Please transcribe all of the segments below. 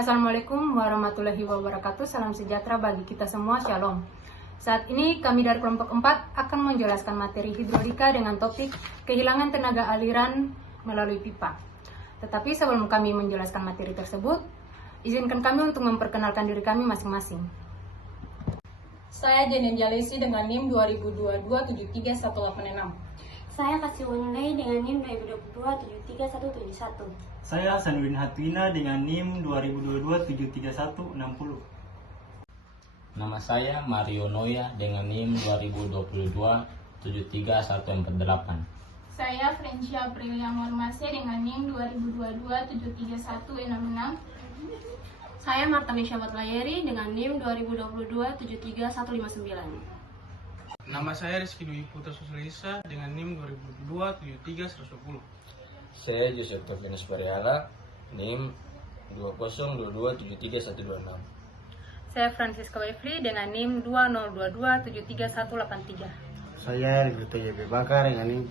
Assalamualaikum warahmatullahi wabarakatuh. Salam sejahtera bagi kita semua. Shalom. Saat ini kami dari kelompok 4 akan menjelaskan materi hidrolika dengan topik kehilangan tenaga aliran melalui pipa. Tetapi sebelum kami menjelaskan materi tersebut, izinkan kami untuk memperkenalkan diri kami masing-masing. Saya Jenen Jalesi dengan NIM 2022-73186. Saya Kasih Wonlei dengan NIM 2022-73171. Saya Sanudin Hatwina dengan NIM 2022-73160. Nama saya Mario Noya dengan NIM 2022-73148. Saya Frencia Aprilia Mormase dengan NIM 2022-73166. Saya Martanisha Batlayeri dengan NIM 2022-73159. Nama saya Rizky Dwi Putra Susulisa dengan NIM 2022-73110. Saya Joseph Tovinus Pariala, NIM 2022-73126. Saya Francisca Wefli dengan NIM 2022-73183. Saya Riguto YB Bakar dengan NIM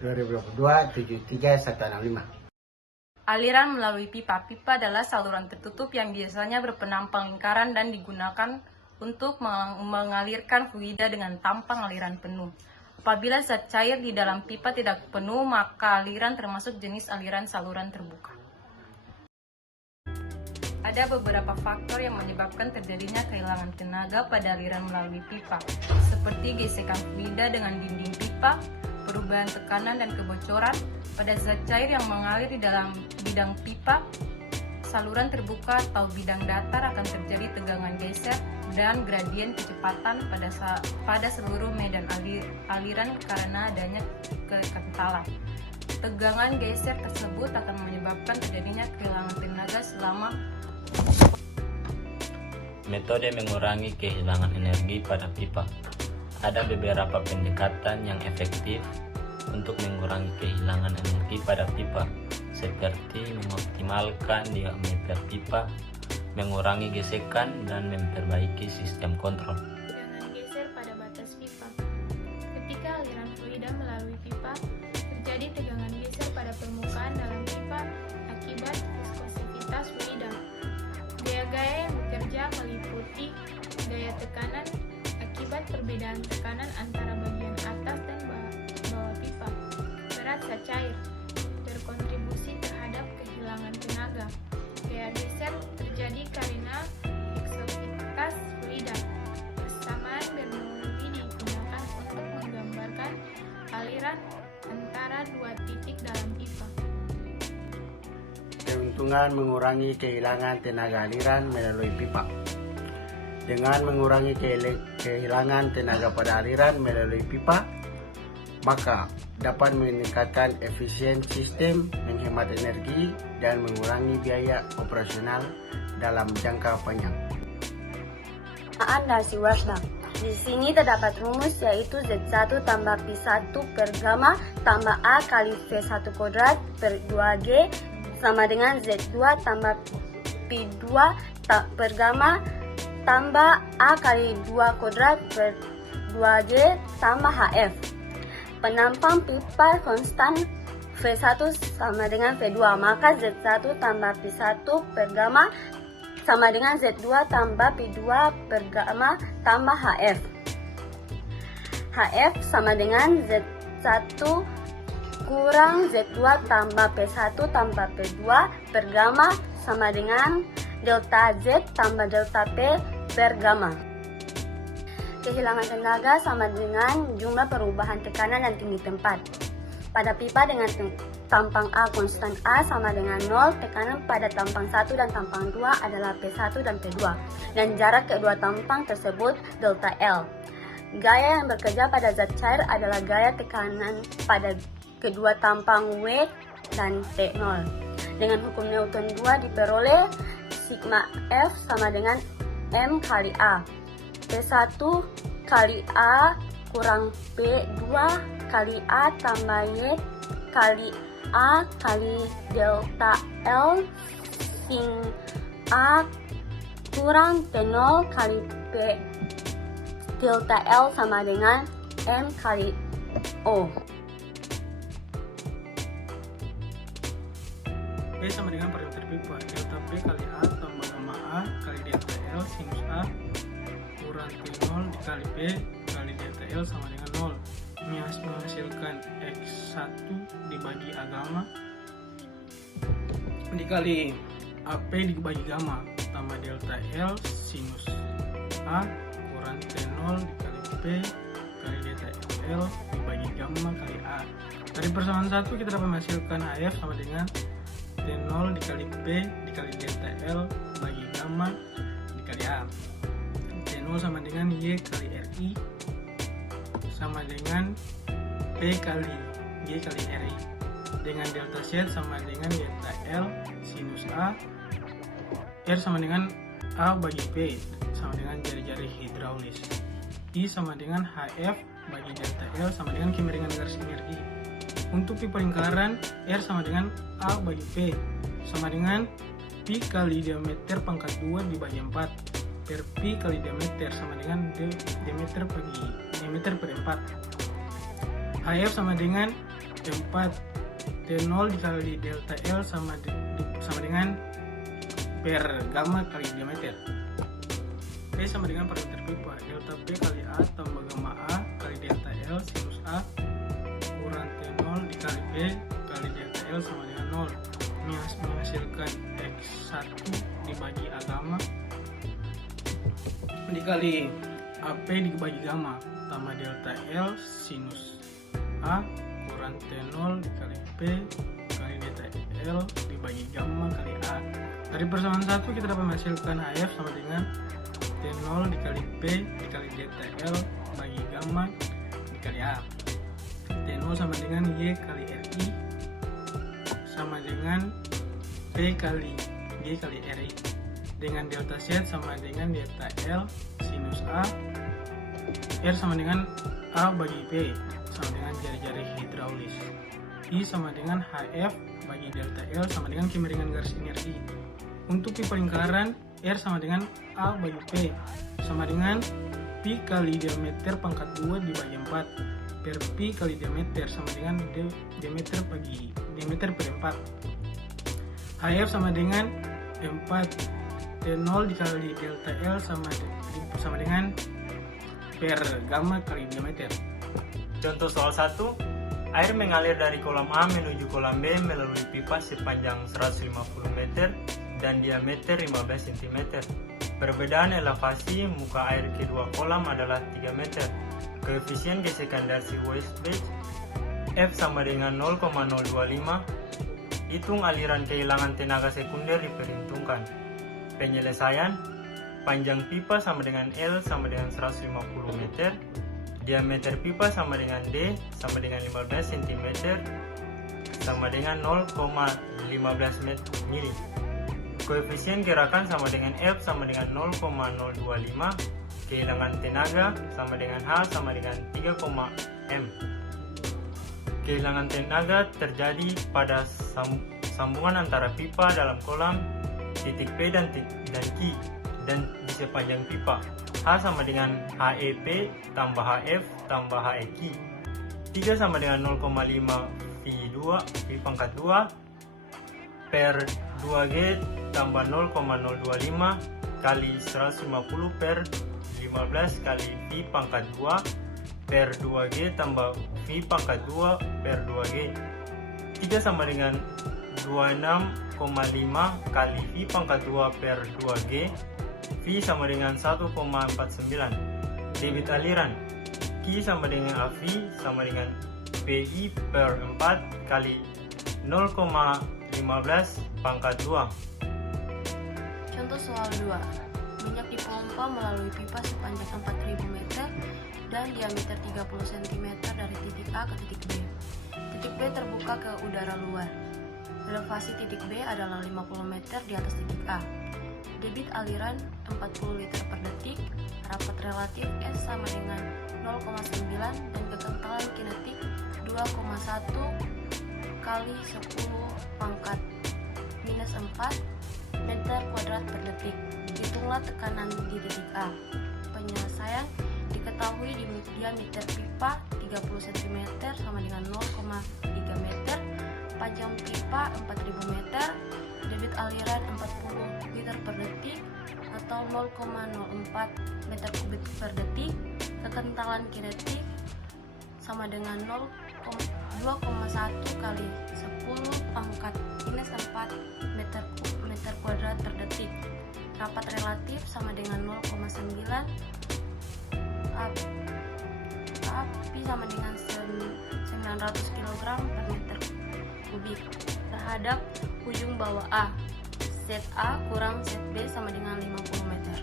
2022-73165. Aliran melalui pipa. Pipa adalah saluran tertutup yang biasanya berpenampang lingkaran dan digunakan untuk mengalirkan fluida dengan tampang aliran penuh. Apabila zat cair di dalam pipa tidak penuh, maka aliran termasuk jenis aliran saluran terbuka. Ada beberapa faktor yang menyebabkan terjadinya kehilangan tenaga pada aliran melalui pipa, seperti gesekan fluida dengan dinding pipa, perubahan tekanan dan kebocoran pada zat cair yang mengalir di dalam bidang pipa. Saluran terbuka atau bidang datar akan terjadi tegangan geser dan gradien kecepatan pada seluruh medan aliran karena adanya kekentalan. Tegangan geser tersebut akan menyebabkan terjadinya kehilangan tenaga selama. Metode mengurangi kehilangan energi pada pipa. Ada beberapa pendekatan yang efektif untuk mengurangi kehilangan energi pada pipa, seperti mengoptimalkan diameter pipa, mengurangi gesekan, dan memperbaiki sistem kontrol. Jangan geser pada batas pipa. Ketika aliran fluida melalui pipa, terjadi tegangan geser pada permukaan dalam pipa akibat viskositas fluida. Gaya-gaya yang bekerja meliputi gaya tekanan akibat perbedaan tekanan antara bagian atas dan bawah pipa. Berat zat cair berkontribusi terhadap kehilangan tenaga. Gaya geser terjadi karena viskositas fluida. Persamaan Bernoulli digunakan untuk menggambarkan aliran antara dua titik dalam pipa. Keuntungan mengurangi kehilangan tenaga aliran melalui pipa. Dengan mengurangi kehilangan tenaga pada aliran melalui pipa, maka dapat meningkatkan efisiensi sistem, menghemat energi, dan mengurangi biaya operasional dalam jangka panjang. Anda si Warshak. Di sini terdapat rumus yaitu Z1 tambah P1 per gamma tambah A kali V1 kuadrat per 2G sama dengan Z2 tambah P2 per gamma tambah A kali 2 kuadrat per 2G tambah HF. Penampang pipa konstan V1 sama dengan V2, maka Z1 tambah P1 per gamma sama dengan Z2 tambah P2 per gamma tambah HF. HF sama dengan Z1 kurang Z2 tambah P1 tambah P2 per gamma sama dengan delta Z tambah delta P per gamma. Kehilangan tenaga sama dengan jumlah perubahan tekanan dan tinggi tempat. Pada pipa dengan tampang A konstan A sama dengan 0, tekanan pada tampang 1 dan tampang 2 adalah P1 dan P2, dan jarak kedua tampang tersebut delta L. Gaya yang bekerja pada zat cair adalah gaya tekanan pada kedua tampang W dan T0. Dengan hukum Newton 2 diperoleh sigma F sama dengan M kali A. P1 kali A kurang P2 kali A tambah Y kali A kali delta L sin A kurang T0 kali P delta L sama dengan M kali O. P sama dengan periode pipa, delta P kali A tambah dikali P kali delta L sama dengan 0, menghasilkan X1 dibagi A gamma dikali AP dibagi gamma tambah delta L sinus A kurang T0 dikali P kali delta L dibagi gamma kali A. Dari persamaan 1 kita dapat menghasilkan AF sama dengan T0 dikali P dikali delta L bagi gamma dikali A. T0 sama dengan Y kali RI sama dengan P kali Y kali RI, dengan delta Z sama dengan delta L sinus A, R sama dengan A bagi P sama dengan jari-jari hidraulis, I sama dengan HF bagi delta L sama dengan kemiringan garis energi. Untuk pipa lingkaran, R sama dengan A bagi P sama dengan Pi kali diameter pangkat 2 dibagi 4 per Pi kali diameter sama dengan diameter bagi diameter per 4. HF sama dengan 4 T0 dikali delta L sama dengan per gamma kali diameter. P sama dengan parameter pipa, delta P kali A tambah gamma A kali delta L sinus A kurang T0 dikali P kali delta L sama dengan 0, menghasilkan X1 dibagi A gamma dikali AP dibagi gamma tambah delta L sinus A kurang T0 dikali P kali delta L dibagi gamma kali A. Dari persamaan 1 kita dapat menghasilkan AF sama dengan T0 dikali P dikali delta L bagi gamma dikali A. T0 sama dengan Y kali RI sama dengan P kali Y kali RI, dengan delta Z sama dengan delta L sinus A, R sama dengan A bagi P sama dengan jari-jari hidraulis, I sama dengan HF bagi delta L sama dengan kemiringan garis energi. Untuk pipa lingkaran, R sama dengan A bagi P sama dengan Pi kali diameter pangkat 2 dibagi 4 per Pi kali diameter sama dengan diameter bagi diameter per 4. HF sama dengan 4 T0 dikali delta L sama dengan per gamma kali diameter. Contoh soal 1, air mengalir dari kolam A menuju kolam B melalui pipa sepanjang 150 meter dan diameter 15 cm. Perbedaan elevasi muka air kedua kolam adalah 3 meter. Koefisien gesekan dari Weisbach F sama dengan 0,025. Hitung aliran kehilangan tenaga sekunder diperhitungkan. Penyelesaian, panjang pipa sama dengan L sama dengan 150 meter, diameter pipa sama dengan D sama dengan 15 cm sama dengan 0,15 mili. Koefisien gerakan sama dengan F sama dengan 0,025, kehilangan tenaga sama dengan H sama dengan 3, M. Kehilangan tenaga terjadi pada sambungan antara pipa dalam kolam, titik P dan Q, dan di sepanjang pipa. H sama dengan HEP tambah HF tambah HEQ. 3 sama dengan 0,5 V2 V pangkat 2 per 2G tambah 0,025 kali 150 per 15 kali V pangkat 2 per 2G tambah V pangkat 2 per 2G. 3 sama dengan 26,5 kali V pangkat 2 per 2G. V sama dengan 1,49. Debit aliran Q sama dengan AV sama dengan PI per 4 kali 0,15 pangkat 2. Contoh soal 2. Minyak dipompa melalui pipa sepanjang 4000 meter dan diameter 30 cm dari titik A ke titik B. Titik B terbuka ke udara luar. Elevasi titik B adalah 50 meter di atas titik A. Debit aliran 40 liter per detik, rapat relatif S sama dengan 0,9 dan kekentalan kinetik 2,1 kali 10 pangkat minus 4 meter kuadrat per detik. Hitunglah tekanan di titik A. Penyelesaian, diketahui di diameter pipa 30 cm sama dengan 0,3 meter, panjang pipa 4000 meter, debit aliran 40 liter per detik atau 0,04 meter kubik per detik. Kekentalan kinetik sama dengan 2,1 kali 10 pangkat minus 4 meter kuadrat per detik. Rapat relatif sama dengan 0,9. Api sama dengan 900 kg per meter kubik terhadap ujung bawah A. ZA kurang ZB sama dengan 50 meter.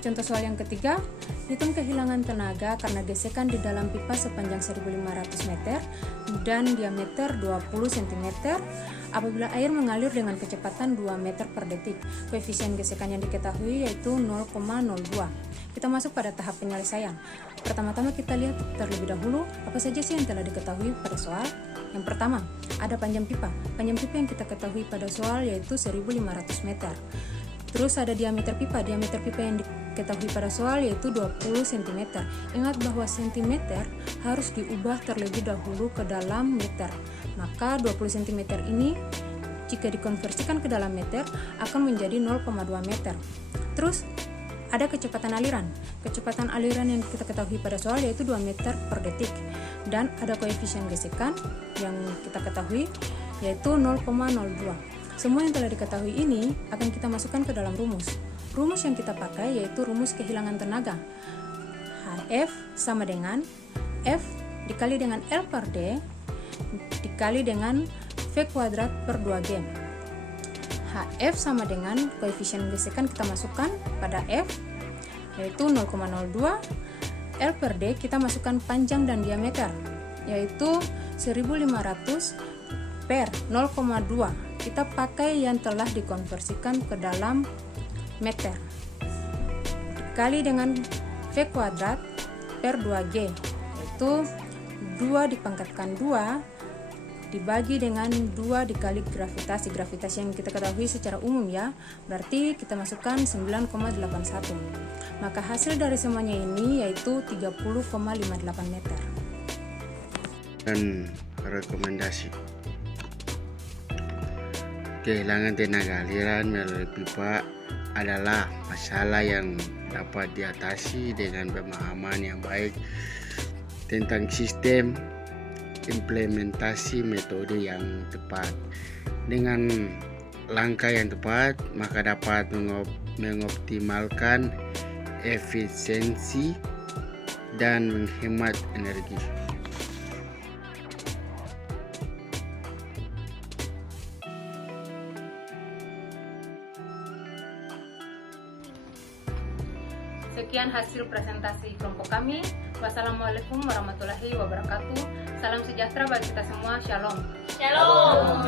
Contoh soal yang ketiga, hitung kehilangan tenaga karena gesekan di dalam pipa sepanjang 1500 meter dan diameter 20 cm apabila air mengalir dengan kecepatan 2 meter per detik. Koefisien gesekan yang diketahui yaitu 0,02. Kita masuk pada tahap penyelesaian. Pertama-tama kita lihat terlebih dahulu apa saja sih yang telah diketahui pada soal. Yang pertama, ada panjang pipa. Panjang pipa yang kita ketahui pada soal yaitu 1500 meter. Terus ada diameter pipa. Diameter pipa yang diketahui pada soal yaitu 20 cm. Ingat bahwa cm harus diubah terlebih dahulu ke dalam meter. Maka 20 cm ini jika dikonversikan ke dalam meter akan menjadi 0,2 meter. Terus ada kecepatan aliran. Kecepatan aliran yang kita ketahui pada soal yaitu 2 meter per detik. Dan ada koefisien gesekan yang kita ketahui yaitu 0,02. Semua yang telah diketahui ini akan kita masukkan ke dalam rumus. Rumus yang kita pakai yaitu rumus kehilangan tenaga. HF sama dengan F dikali dengan L per D dikali dengan V kuadrat per 2G. HF sama dengan koefisien gesekan kita masukkan pada F yaitu 0,02. L per D kita masukkan panjang dan diameter yaitu 1500 per 0,2. Kita pakai yang telah dikonversikan ke dalam meter dikali dengan V kuadrat per 2G yaitu 2 dipangkatkan 2 dibagi dengan 2 dikali gravitasi. Gravitasi yang kita ketahui secara umum ya, berarti kita masukkan 9,81. Maka hasil dari semuanya ini yaitu 30,58 meter. Dan rekomendasi kehilangan tenaga aliran melalui pipa adalah masalah yang dapat diatasi dengan pemahaman yang baik tentang sistem, implementasi metode yang tepat. Dengan langkah yang tepat, maka dapat mengoptimalkan efisiensi, dan menghemat energi. Sekian hasil presentasi kelompok kami. Wassalamualaikum warahmatullahi wabarakatuh. Salam sejahtera bagi kita semua. Shalom. Shalom.